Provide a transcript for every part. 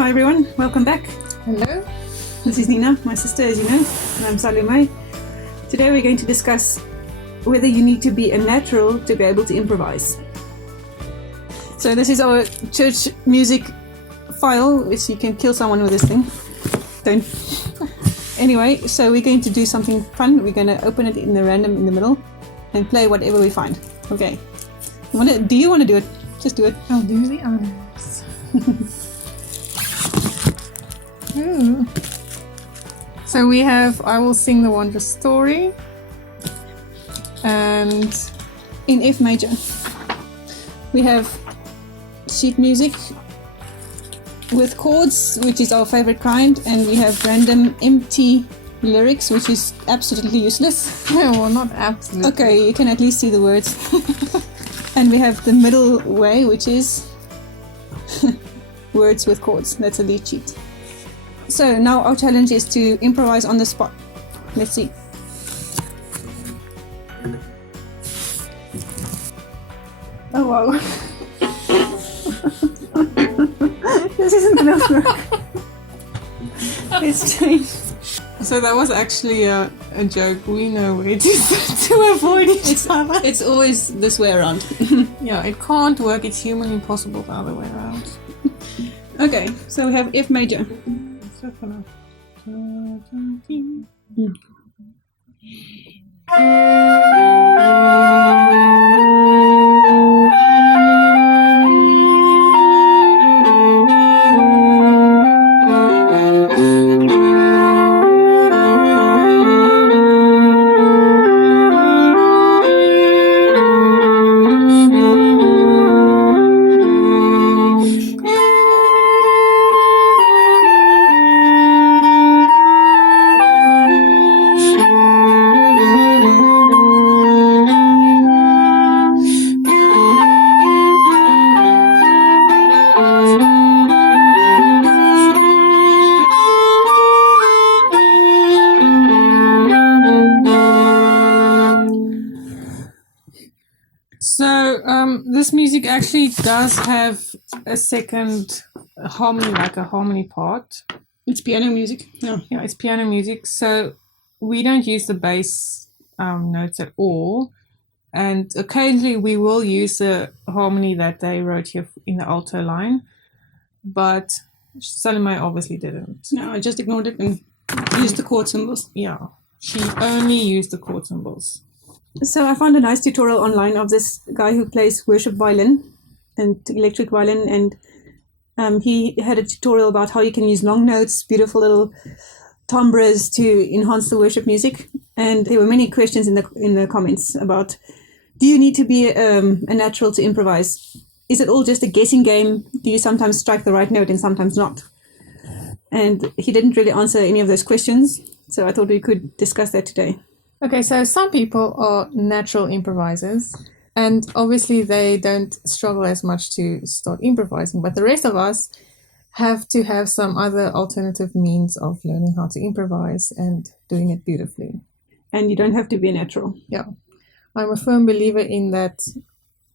Hi everyone, welcome back. Hello. This is Nina, my sister as you know, and I'm Salome. Today we're going to discuss whether you need to be a natural to be able to improvise. So this is our church music file, which you can kill someone with this thing. Don't. Anyway, so we're going to do something fun. We're going to open it in the random in the middle and play whatever we find. Okay. Do you want to do it? Just do it. I'll do the honors. Ooh. So we have I Will Sing the Wondrous Story and in F major. We have sheet music with chords, which is our favorite kind, and we have random empty lyrics, which is absolutely useless. well, not absolutely. Okay, you can at least see the words. And we have the middle way, which is words with chords. That's a lead sheet. So now our challenge is to improvise on the spot. Let's see. Oh wow. This isn't enough work. It's changed. So that was actually a joke. We know where to avoid each other. It's always this way around. Yeah, it can't work. It's humanly impossible the other way around. Okay, so we have F major. This music actually does have a second harmony, like a harmony part. It's piano music. Yeah, it's piano music. So we don't use the bass notes at all. And occasionally we will use the harmony that they wrote here in the alto line. But Salome obviously didn't. No, I just ignored it and used the chord symbols. Yeah, she only used the chord symbols. So I found a nice tutorial online of this guy who plays worship violin and electric violin, and he had a tutorial about how you can use long notes, beautiful little timbres to enhance the worship music. And there were many questions in the comments about, do you need to be a natural to improvise? Is it all just a guessing game? Do you sometimes strike the right note and sometimes not? And he didn't really answer any of those questions, so I thought we could discuss that today. Okay, so some people are natural improvisers, and obviously they don't struggle as much to start improvising, but the rest of us have to have some other alternative means of learning how to improvise and doing it beautifully. And you don't have to be a natural. Yeah. I'm a firm believer in that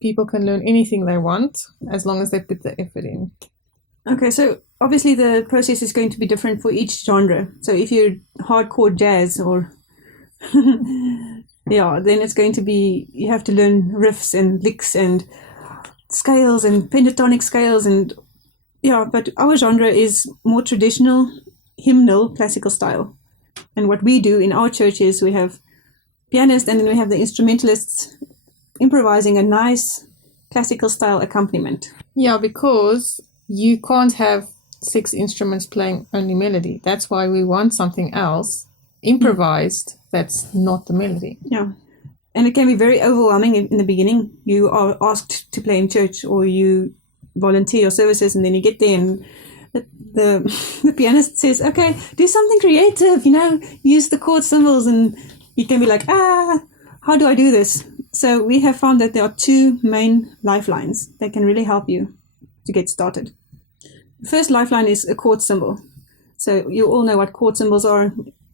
people can learn anything they want as long as they put the effort in. Okay, so obviously the process is going to be different for each genre. So if you're hardcore jazz or yeah, then it's going to be, you have to learn riffs and licks and scales and pentatonic scales, and yeah, but our genre is more traditional, hymnal, classical style. And what we do in our church is we have pianists and then we have the instrumentalists improvising a nice classical style accompaniment. Yeah, because you can't have 6 instruments playing only melody. That's why we want something else improvised that's not the melody. Yeah, and it can be very overwhelming in the beginning. You are asked to play in church or you volunteer your services, and then you get there and the pianist says, okay, do something creative, use the chord symbols, and you can be like, how do I do this? So we have found that there are 2 main lifelines that can really help you to get started. The first lifeline is a chord symbol. So you all know what chord symbols are.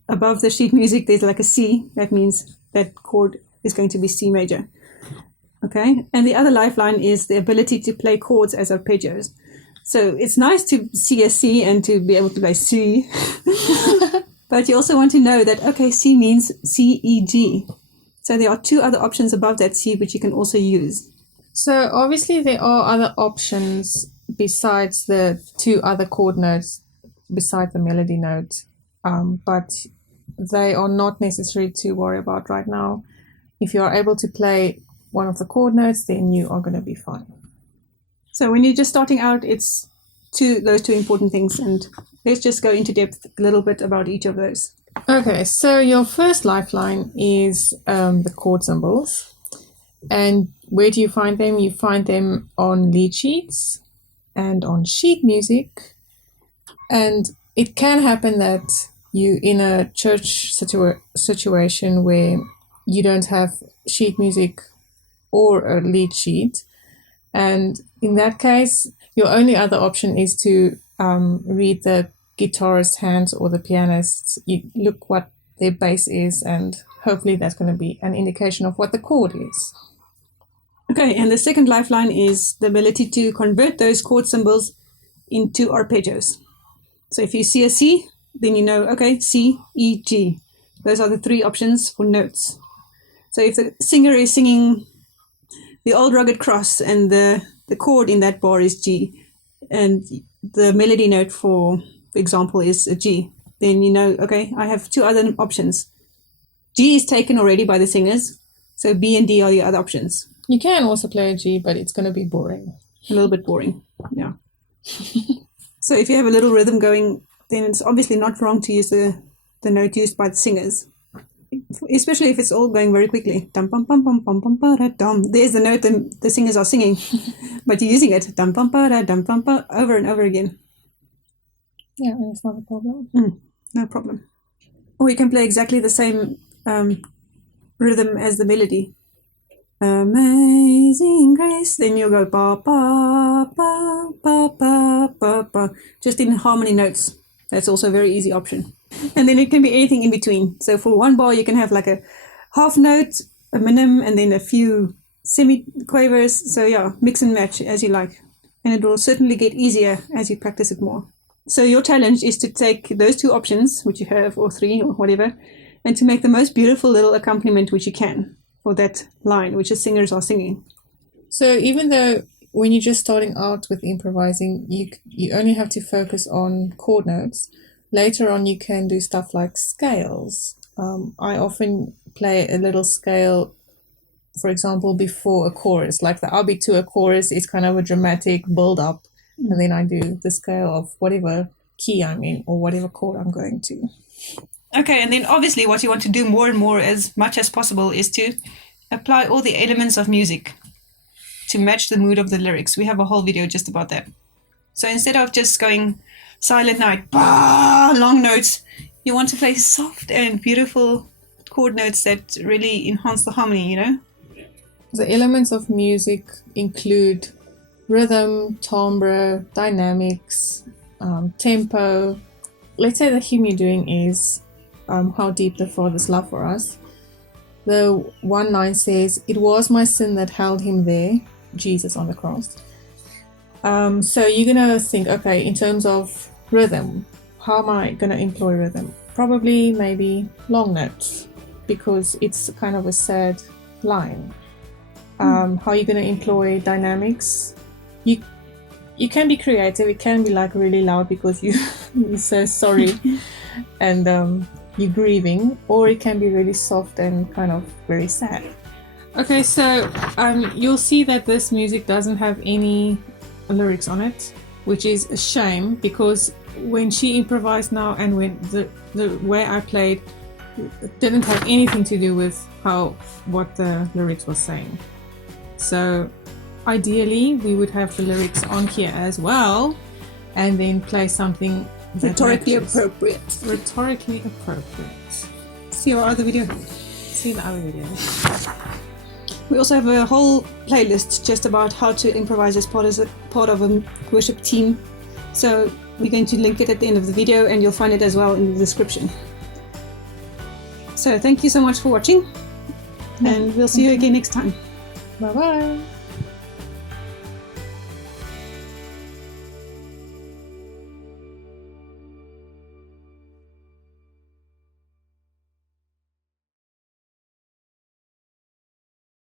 Above the sheet music, there's like a C. That means that chord is going to be C major. Okay, and the other lifeline is the ability to play chords as arpeggios. So it's nice to see a C and to be able to play C. But you also want to know that, okay, C means C, E, G. So there are two other options above that C which you can also use. So obviously there are other options besides the two other chord notes, beside the melody note, but they are not necessary to worry about right now. If you are able to play one of the chord notes, then you are going to be fine. So when you're just starting out, it's those two important things, and let's just go into depth a little bit about each of those. Okay, so your first lifeline is the chord symbols. And where do you find them? You find them on lead sheets and on sheet music. And it can happen that you in a church situation where you don't have sheet music or a lead sheet. And in that case, your only other option is to read the guitarist's hands or the pianist's. You look what their bass is, and hopefully that's going to be an indication of what the chord is. Okay, and the second lifeline is the ability to convert those chord symbols into arpeggios. So if you see a C, then you know, okay, C, E, G. Those are the three options for notes. So if the singer is singing the Old Rugged Cross and the chord in that bar is G, and the melody note, for example, is a G, then you know, okay, I have two other options. G is taken already by the singers, so B and D are the other options. You can also play a G, but it's going to be boring. A little bit boring, yeah. So if you have a little rhythm going, then it's obviously not wrong to use the note used by the singers, especially if it's all going very quickly. Dum bum bum bum bum bum ba da dum. There's the note the singers are singing, but you're using it dum bum ba da dum bum ba over and over again. Yeah, and it's not a problem. No problem. Or you can play exactly the same rhythm as the melody. Amazing grace. Then you'll go ba ba ba ba ba ba ba, just in harmony notes. That's also a very easy option. And then it can be anything in between. So for one bar, you can have like a half note, a minim, and then a few semi-quavers. So yeah, mix and match as you like. And it will certainly get easier as you practice it more. So your challenge is to take those two options, which you have, or three, or whatever, and to make the most beautiful little accompaniment which you can for that line, which the singers are singing. So even though when you're just starting out with improvising, you only have to focus on chord notes, later on you can do stuff like scales. I often play a little scale, for example, before a chorus, like the Abi to a chorus is kind of a dramatic build-up, and then I do the scale of whatever key I'm in or whatever chord I'm going to. Okay, and then obviously what you want to do more and more as much as possible is to apply all the elements of music to match the mood of the lyrics. We have a whole video just about that. So instead of just going Silent Night, bah, long notes, you want to play soft and beautiful chord notes that really enhance the harmony, you know? The elements of music include rhythm, timbre, dynamics, tempo. Let's say the hymn you're doing is How Deep the Father's Love for Us. The one line says, "It was my sin that held him there," Jesus on the cross. So you're going to think, okay, in terms of rhythm, how am I going to employ rhythm? Probably maybe long notes, because it's kind of a sad line. How are you going to employ dynamics? You can be creative. It can be like really loud because you're so sorry and you're grieving, or it can be really soft and kind of very sad. Okay, so you'll see that this music doesn't have any lyrics on it, which is a shame, because when she improvised now and when the way I played, it didn't have anything to do with what the lyrics was saying. So ideally we would have the lyrics on here as well, and then play something rhetorically appropriate. Rhetorically appropriate. See our other video. See the other video. We also have a whole playlist just about how to improvise as part of a worship team. So we're going to link it at the end of the video, and you'll find it as well in the description. So thank you so much for watching, and we'll see you again next time. Bye bye.